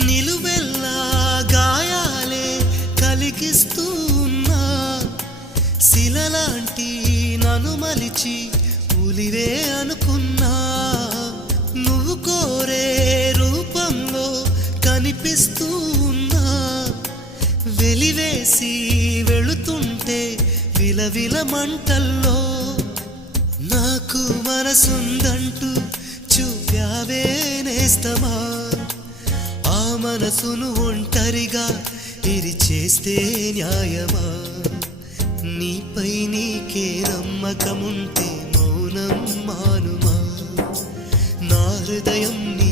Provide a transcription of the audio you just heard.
నిలువెల్లా గాయాలే కలిగిస్తూ ఉన్నా శిలలాంటి నన్ను మలిచి ఉలివే అనుకున్నా నువ్వు కోరే రూపంలో కనిపిస్తూ ఉన్నా వెలివేసి వెళుతుంటే విలవిల మంటల్లో నాకు మనసుందంటూ చూపావే నేస్తమా ఆ మనసును ఒంటరిగా ఇరిచేస్తే న్యాయమా నీపై నీకే నమ్మకముంటే మౌనం మానుమా నా హృదయం నీ